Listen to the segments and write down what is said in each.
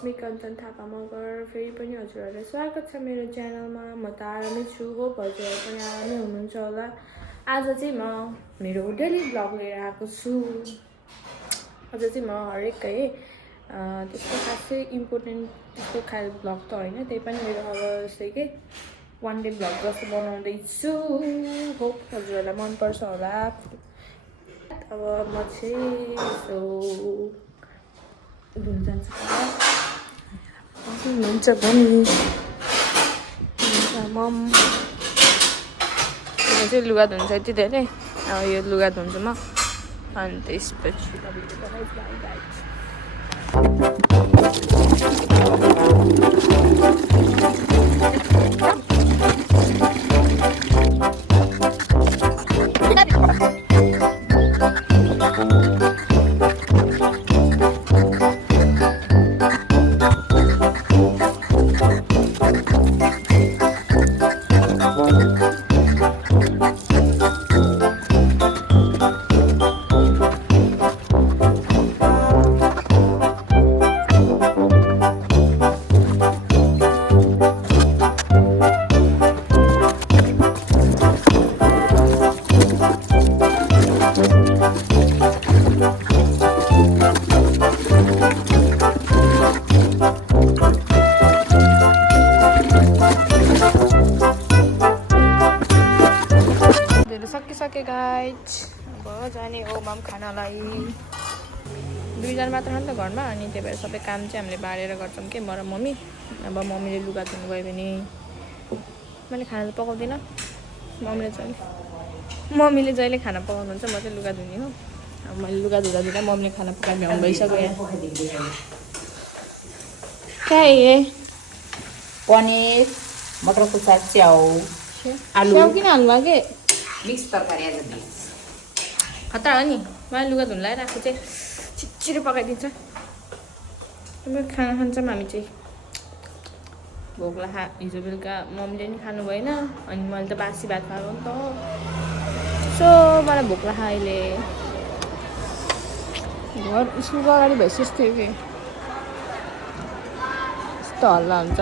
रश्मि कञ्चन थापा मगर फेरि पनि हजुरहरूलाई स्वागत छ मेरो च्यानलमा। म त आरामै छु, होप हजुरहरू पनि आरामै हुनुहुन्छ होला। आज चाहिँ म मेरो डेली ब्लग लिएर आएको छु। आज चाहिँ म हरेक है त्यस्तो खासै इम्पोर्टेन्ट त्यस्तो खाले ब्लग त होइन, त्यही पनि मेरो अब जस्तै कि वान डे ब्लग जस्तो बनाउँदैछु। होप हजुरहरूलाई मनपर्छ होला। अब म चाहिँ यसो धुन जान्छु हुनुहुन्छ भने मम चाहिँ लुगा धुन्छ यति धेरै। अब यो लुगा धुन्छु म, अनि त्यसपछि सके गाइज। अब जाने हो मम खानालाई। 2 जना मात्र हो नि त घरमा, अनि त्यही भएर सबै काम चाहिँ हामीले बाँडेर गर्छौँ कि म र मम्मी। अब मम्मीले लुगा धुनु गयो भने मैले खाना त पकाउँदिनँ, मम्मीले जहिले खाना पकाउनुहुन्छ, म चाहिँ लुगा धुने हो। अब मैले लुगा धुँदा धुँदा मम्मीले खाना पकाएर भ्याउनु भइसक्यो। यहाँ क्या है पनिर मटरको साग च्याउ आलु स्याउ किन हाल्नुभयो के मिक्स तरकारी आज दिए खतरा हो नि। मलाई लुगा धुन लगाइरहेको चाहिँ छिटछिटो पकाइदिन्छ। खाना खान्छौँ हामी चाहिँ। भोक लाग्यो। हिजो बेलुका मम्मीले नि खानु भएन, अनि मैले त बासी भात खाएको नि त। सो मलाई भोक लाग्यो अहिले। घर स्कुलको अगाडि भइसकेको थियो कि यस्तो हल्ला हुन्छ।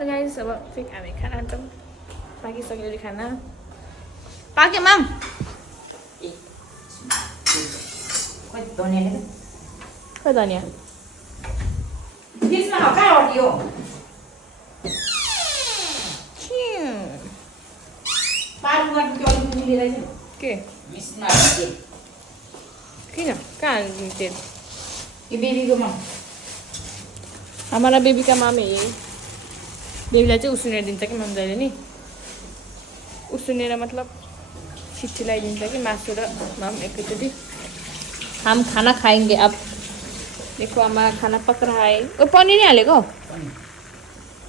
गाइस अब चाहिँ हामी खाना खान्छौँ। पाकिसक्यो अहिले खाना। पाक्यो माम? खोइ धनियाँ के किन कहाँ तेल हमारा बेबी का माम है। बेबीलाई चाहिँ उसिनेर दिन्छ कि मम जहिले नि। उसिनेर मतलब छिट्टी लगाइदिन्छ कि मासु र मम एकैचोटि। हम खाना खाएंगे अब। देखो हमारा खाना पक रहा है। ओ पनिर नै हालेको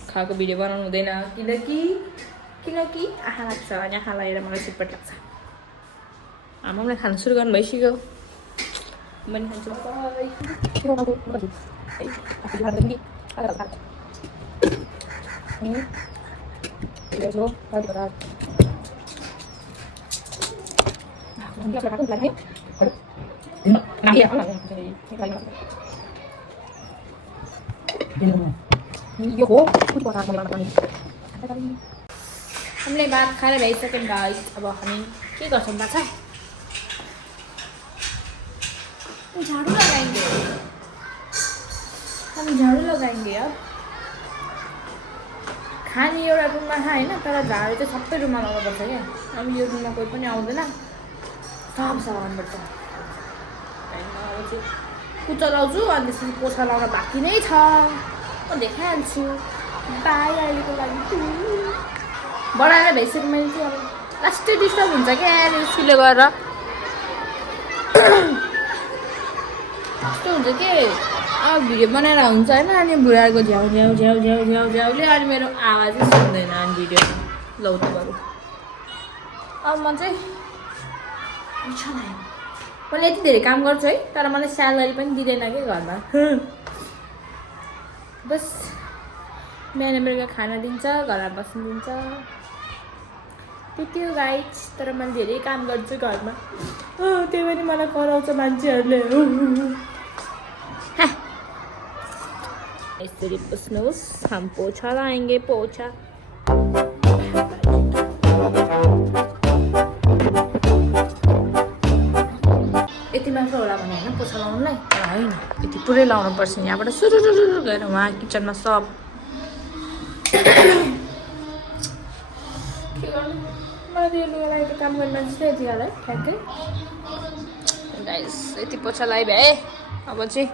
खाएको भिडियो बनाउनु हुँदैन किनकि आँखा लाग्छ, अनि आँखा लागेर मलाई चिटपट लाग्छ। आमाले खाना सुरु गर्नु भइसक्यो। म पनि खान्छु। हामीले भात खाएर भइसक्यौँ गाइस। अब हामी के गर्छौँ थाहा छ? झाडू लगाएंगे। हम झाडू लगाएंगे अब। खाने एउटा रुममा होइन, तर झाडू चाहिँ सबै रुममा लगाउनुपर्छ क्या। अब यो रुममा कोही पनि आउँदैन, सब सफा गर्नुपर्छ। अब चाहिँ कुचो लाउँछु, अनि त्यसपछि पोछा लगाउन बाँकी नै छ। म देखाइहाल्छु। बाई अहिलेको लागि बढाएर भइसक्यो। मैले चाहिँ अब लास्टै डिस्टर्ब हुन्छ क्या स्कुलले गएर। यस्तो हुन्छ कि अब भिडियो बनाएर हुन्छ होइन, अनि बुढाहरूको झ्याउ झ्याउ झ्याउ झ्याउ झ्याउ झ्याउले अनि मेरो आवाजै सुन्दैन अनि भिडियो लौ त बरु। अब म चाहिँ मैले यति धेरै काम गर्छु है, तर मलाई स्यालेरी पनि दिँदैन कि घरमा। बस बिहान बेलुका खाना दिन्छ, घरमा बस्नु दिन्छ। त्यति हो गाइज तर मैले धेरै काम गर्छु घरमा त्यही पनि मलाई कराउँछ मान्छेहरूले यसरी बस्नुहोस् हम पोछा लाएंगे पोछा यति मात्र होला भने होइन पोछा लाउनुलाई होइन यति पुरै लाउनुपर्छ यहाँबाट सुरु गएर उहाँ किचनमा सब के गर्नु मलाई यो लुगा लगाएको काम गर्ने मान्छे चाहिँ यति होला है ठ्याक्कै गाइस यति पोछा लगाइ भए अब चाहिँ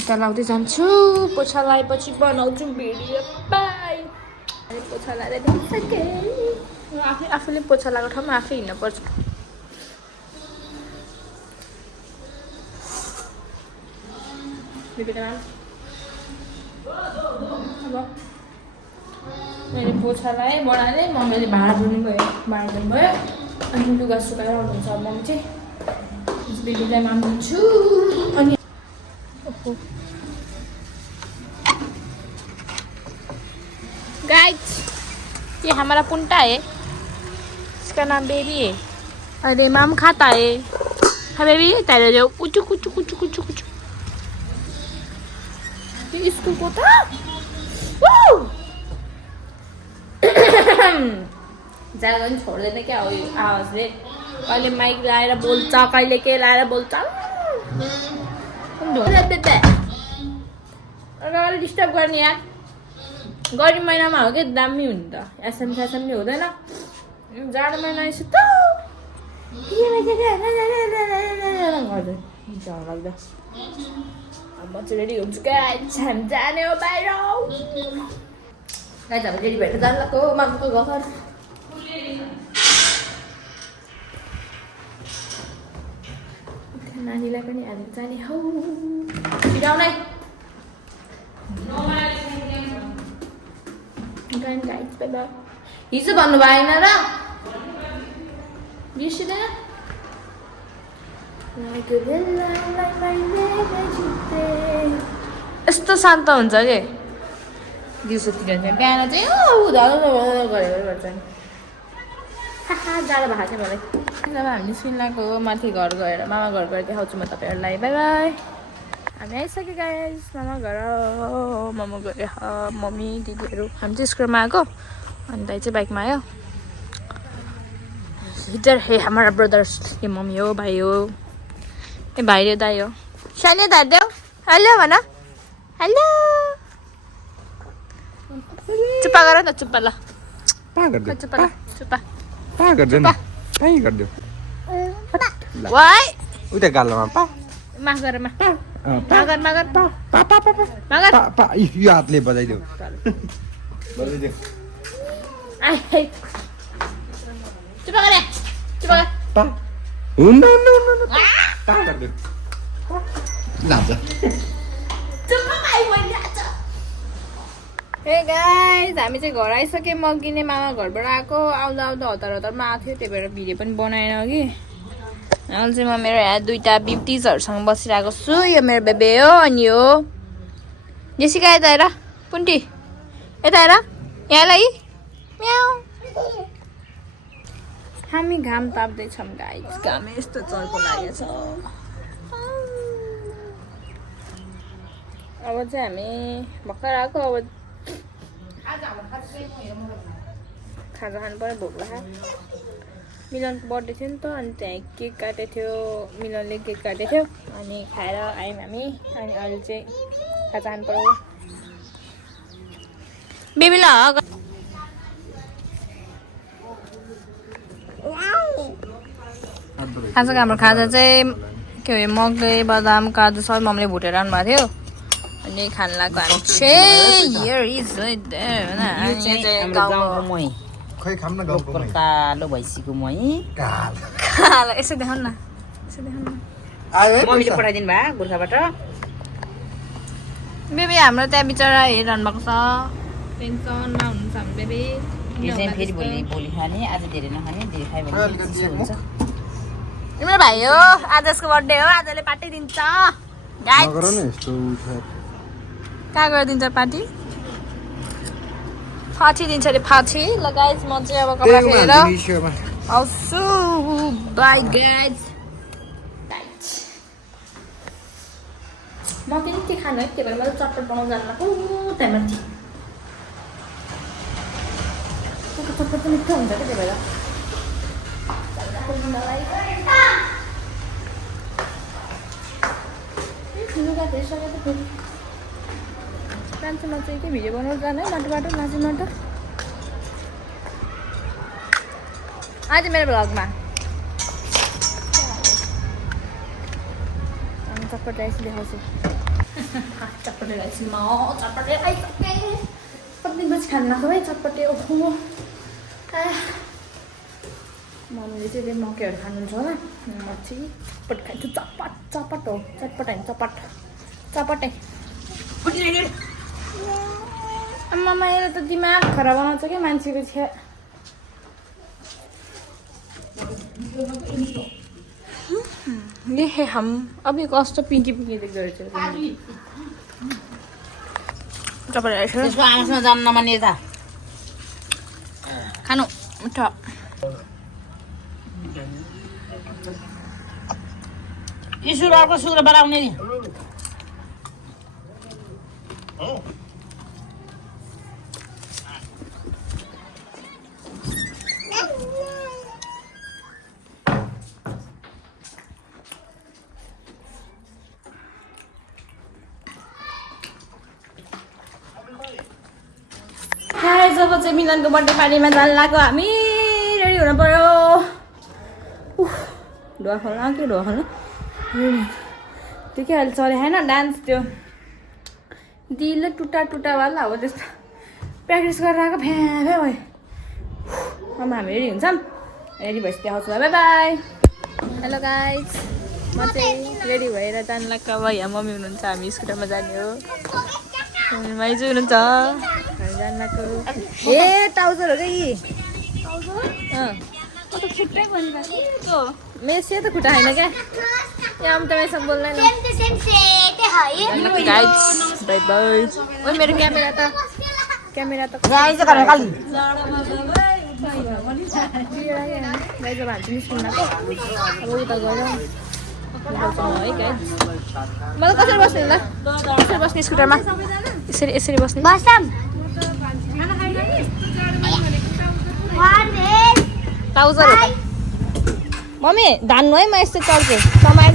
उता लाउँदै जान्छु पोछा लगाएपछि बनाउँछु भिडियो बाई अनि पोछा लगाएर दिइसकेँ आफूले पोछा लगाएको ठाउँमा आफै हिँड्नुपर्छ अब मैले पोछा लगाएँ बडाले मम्मीले भाँडा धुनु भयो अनि लुगा सुकाएर आउनुहुन्छ मम्मी चाहिँ बेबीलाई माग्छु अनि गाइस ये हमारा पुंटा है इसका नाम बेबी है अरे माम खाता है हाँ बेबी तेरे जो कुछ इसको पता ज्यादा पनि छोड्दैन क्या हो यो आवाजले कहिले माइक लाएर बोल्छ कहिले के लाएर बोल्छ अगाडि डिस्टर्ब गर्ने यार गर्मी महिनामा हो कि दामी हुन्छ त एसएम नि हुँदैन जाडो महिना आएपछि त लाग्दा अब म चाहिँ रेडी हुन्छु क्या हामी जाने हो बाहिर गाइस अब रेडी भएर जानु लाग्यो मामुको घर नानीलाई पनि हालेर जाने हौ छिराउनै गाइस बाबा हिजो भन्नु भएन र बिर्सिँदैन यस्तो शान्त हुन्छ कि दिउँसोतिर चाहिँ बिहान चाहिँ गरेर गर्छ नि जाडो भएको थियो मलाई जब हामी निस्किन लाग्यो माथि घर गएर मामा घर गएर देखाउँछु म तपाईँहरूलाई बाई बाई हामी आइसक्यो गाइस मामा घर गएर मम्मी दिदीहरू हामी चाहिँ स्कुलमा आएको अनि दाइ चाहिँ बाइकमा आयो इधर है हमारा ब्रदर्स ये मम्मी हो भाइ हो ए भाइ र दाइ हो सानो दाइ देऊ हेलो भन हेलो चुप्पा गर न चुप्पा ल चुप्पा ल चुप्पा वाइ उता गालोमा पा माफ गर मा यो हातले बजाइदेऊ चुप्पा गरे चुप्पा पा हुन्न पा गर्दै लान्छ चुप्पा भाइ मैले आज हे गाइस हामी चाहिँ घर आइसक्यौँ म अघि नै मामा घरबाट आएको आउँदा हतारमा आएको थियो त्यही भएर भिडियो पनि बनाएन अघि अहिले चाहिँ म मेरो यहाँ दुईवटा ब्युटिजहरूसँग बसिरहेको छु यो मेरो बेबे हो अनि हो जेसिका यता हेर पुन्टी यता हेर यहाँलाई म्याउ हामी घाम ताप्दैछौँ गाइस घाम यस्तो चर्को लागेछ अब चाहिँ हामी भर्खर आएको अब खाजा खानु पर्यो भोक लाग्यो मिलनको बर्थडे थियो नि त अनि त्यहाँ केक काटेको थियो मिलनले केक काटेको थियो अनि खाएर आयौँ हामी अनि अहिले चाहिँ खाजा खानु पर्यो बेबीला आजको हाम्रो खाजा चाहिँ के हो मकै बदाम काजु सब मम्मीले भुटेर राख्नु भएको थियो अनि खान लाग्यो हामी चाहिँ खै खाम न गाउँको कालो भैँसीको मही कालो यसो देखाउनु न मम्मीले पठाइदिनु भयो गोर्खाबाट बेबी हाम्रो त्यहाँ बिचरा हेरिरहनु भएको छ टेन्सनमा हुनुहुन्छ हाम्रो बेबी यो चाहिँ फेरि भोलि खाने आज धेरै नखाने धेरै खायो भने चिसो हुन्छ तिम्रो भाइ हो आज यसको बर्थडे हो आजले पार्टी दिन्छ कहाँ गएर दिन्छ पार्टी फाँची दिन्छ अरे फाँची ल गाइज म चाहिँ अब कपडा फेरेर आउँछु बाई गाइज म पनि के खानु है त्यही भएर मैले चटपट बनाउनु जान्न त्यही माथि चटपट पनि मिठो हुन्छ क्या त्यही भएर लुगा फेरिसकेको त फेरि जान्छु म चाहिँ के भिडियो बनाउनु जानु है बाटो नाच्नु बाटो आज मेरो भ्लगमा अनि चटपट राइस देखाउँछु चटपटे राइस म चटपटे राइस कति बजी खानु लाग्यो है चटपटे ओहो मम्मीले चाहिँ मकैहरू खानुहुन्छ होला म चाहिँ चटपट खान्छु चटपट हो चटपट होइन चटपटै आम्मामा यसले त दिमाग खराब बनाउँछ क्या मान्छेको छ्या ये हम अभी कस्तो पिङ्की देख्दो रहेछ चटपटे राइस त्यसको आमासँग जानु नमान्ने त खानु मिठो यी सुरु अर्को सुक्र बनाउने नि जब चाहिँ मिलनको बर्थडे पार्टीमा जानु लाग्यो हामी रेडी हुनु पर्यो ढुवा खोल्न के ढुवा खोल्न त्यो के अहिले चले होइन डान्स त्यो दिल टुटावाला हो त्यस्तो प्र्याक्टिस गरेर आएको फ्या भयो अब हामी रेडी हुन्छौँ रेडी भएपछि देखाउँछु बाई बाई हेलो गाइज म चाहिँ रेडी भएर जानु लाग्छ अब यहाँ मम्मी हुनुहुन्छ हामी स्कुटरमा जाने हो माइजू हुनुहुन्छ हामी जानु लाग्छ ए ट्राउजर हो क्या मेसे त खुट्टा होइन क्या यहाँ त मैसँग बोल्दैन गाइज बाई बाई ओ मेरो क्यामेरा त गाइज अब हामी निस्किनु लाग्यो अब उता गएर है गाइज मलाई कसरी बस्ने ल कसरी बस्ने स्कुटरमा यसरी बस्ने ट्राउजर हो मम्मी धान्नु है म यस्तो चल्छु समाएर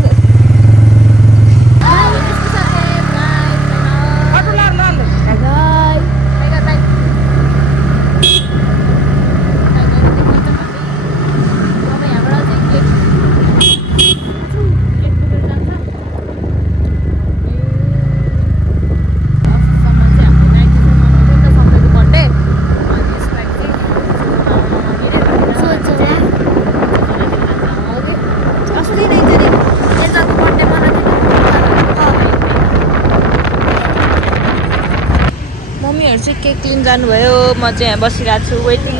मम्मीहरू चाहिँ केक लिन जानुभयो म चाहिँ यहाँ बसिरहेको छु वेटिङ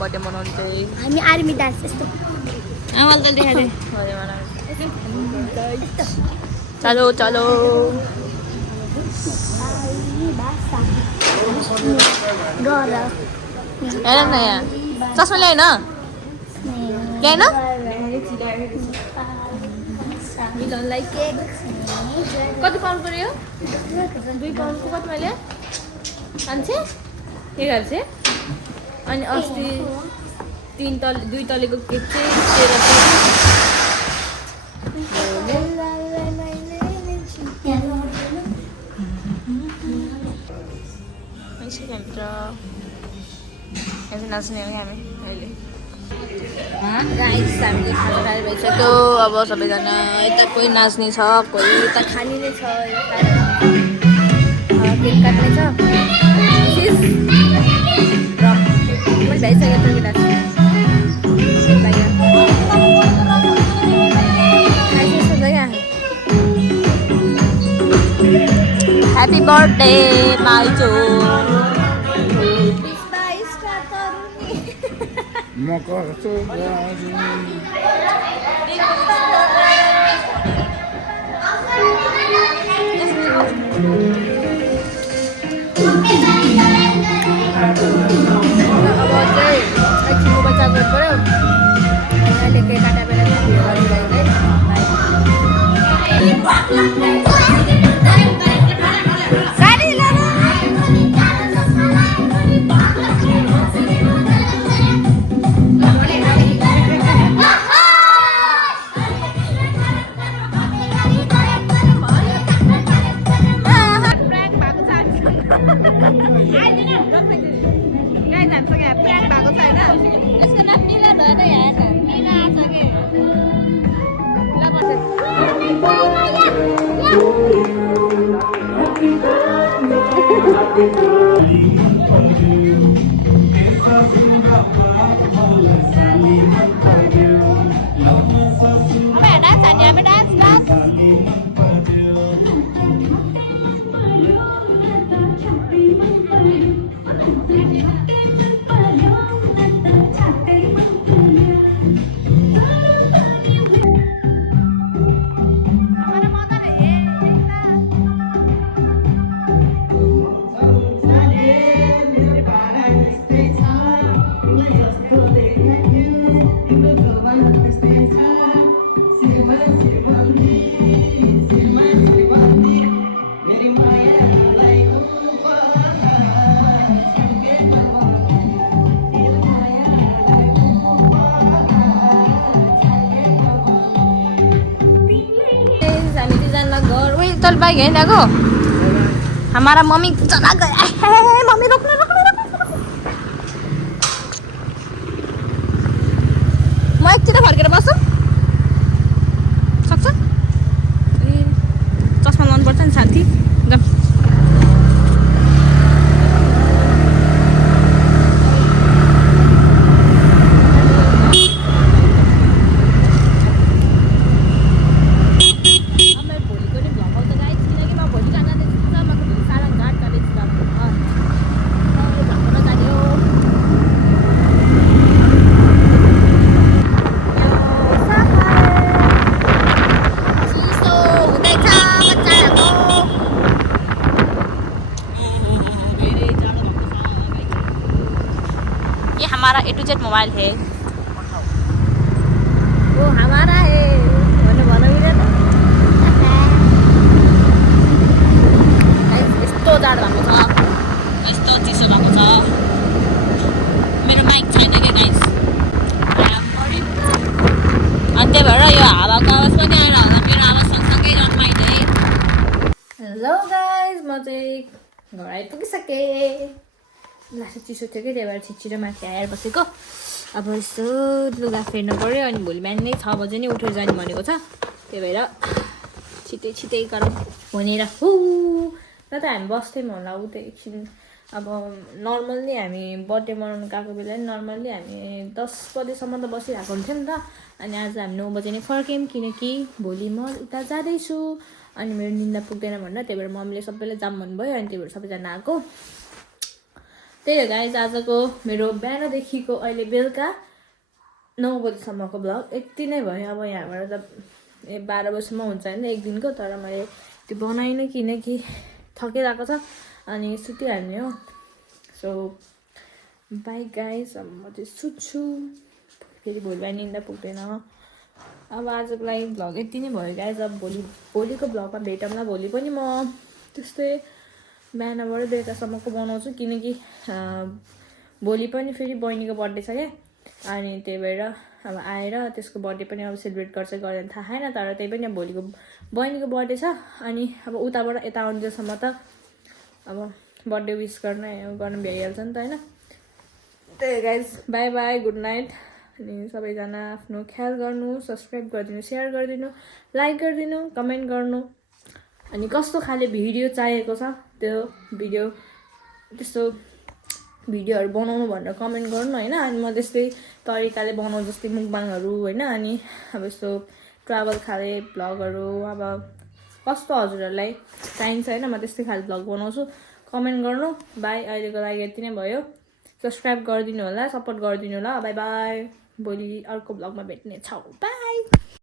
बर्थडे मनाउनु चाहिँ हामी आर्मी डान्स यस्तो आमाले त देखाइदिए चलो हेर न यहाँ चस्मा ल्याएन मिलनलाई केक कति पाउन्ड पऱ्यो 2 पाउन्डको कतिमा ल्यायो 11 अनि अस्ति 2 तलेको केक चाहिँ 13 नाच्ने हो हामी अहिले गाइस हामीले खाना खाएर भइसक्यो अब सबैजना यता कोही नाच्ने छ कोही यता खाने नै छ केक काट्ने छ मैले भइसक्यो त ह्याप्पी बर्थडे माइजो अब चाहिँ एकछिन मोबाइल चार्ज गर्नु पऱ्यो अहिले केही काटा बेला चाहिँ भिडियो चल बाइक है ना गो हमारा मम्मी चला गया है मम्मी रोकना म एकतिर फर्केर बस्छु सक्छ ए चस्मा लाउनुपर्छ नि साथी जाम हमारा A to Z मोबाइल है वो हमारा है भन्न मिलेन यस्तो जाडो भएको छ यस्तो चिसो भएको छ मेरो माइक छैन क्या गाइस अनि त्यही भएर यो हावाको आवाज पनि आएर होला मेरो आवाज सँगसँगै रमाइँदै हेलो गाइस म चाहिँ घर आइपुगिसकेँ लास्ट चिसो थियो कि त्यही भएर छिटो माथि आएर बसेको अब यस्तो लुगा फेर्नु पऱ्यो अनि भोलि बिहान नै 6 बजे नै उठेर जाने भनेको छ त्यही भएर छिटै गरौँ भनेर हु र त हामी बस्थ्यौँ होला उतै एकछिन अब नर्मल्ली हामी बर्थडे मनाउनु गएको बेला नि नर्मल्ली हामी 10 बजेसम्म त बसिरहेको हुन्थ्यौँ नि त अनि आज हामी 9 बजे नै फर्क्यौँ किनकि भोलि म उता जाँदैछु अनि मेरो निन्दा पुग्दैन भनेर त्यही भएर मम्मीले सबैलाई जाम भन्नुभयो अनि त्यही भएर सबैजना आएको त्यही हो गाइज आजको मेरो बिहानदेखिको अहिले बेलुका 9 बजीसम्मको ब्लग यति नै भयो अब यहाँबाट त 12 बजीसम्म हुन्छ होइन एक दिनको तर मैले त्यो बनाइनँ किनकि थकिरहेको छ अनि सुतिहाल्ने हो सो बाई गाइज अब म चाहिँ सुत्छु फेरि भोलि बिहान निन्दा पुग्दैन अब आजको लागि भ्लग यति नै भयो गाइज अब भोलिको भ्लगमा भेटौँला भोलि पनि म त्यस्तै बिहानबाट बेलुकासम्मको बनाउँछु किनकि भोलि पनि फेरि बहिनीको बर्थडे छ क्या अनि त्यही भएर अब आएर त्यसको बर्थडे पनि अब सेलिब्रेट गर्छ गर्दैन थाहा छैन तर त्यही पनि अब भोलिको बहिनीको बर्थडे छ अनि अब उताबाट यता आउन्जेलसम्म त अब बर्थडे विस गर्न भ्याइहाल्छ नि त होइन त्यही guys by by good night अनि सबैजना आफ्नो ख्याल गर्नु सब्सक्राइब गरिदिनु सेयर गरिदिनु लाइक गरिदिनु कमेन्ट गर्नु अनि कस्तो खाले भिडियो चाहिएको छ त्यो भिडियो त्यस्तो भिडियोहरू बनाउनु भनेर कमेन्ट गर्नु होइन अनि म त्यस्तै तरिकाले बनाउँ जस्तै मुकबाङहरू होइन अनि अब यस्तो ट्राभल खाले भ्लगहरू अब कस्तो हजुरहरूलाई चाहिन्छ होइन म त्यस्तै खाले भ्लग बनाउँछु कमेन्ट गर्नु बाई अहिलेको लागि यति नै भयो सब्सक्राइब गरिदिनु होला सपोर्ट गरिदिनु होला बाई बाई भोलि अर्को ब्लगमा भेट्ने छौँ बाई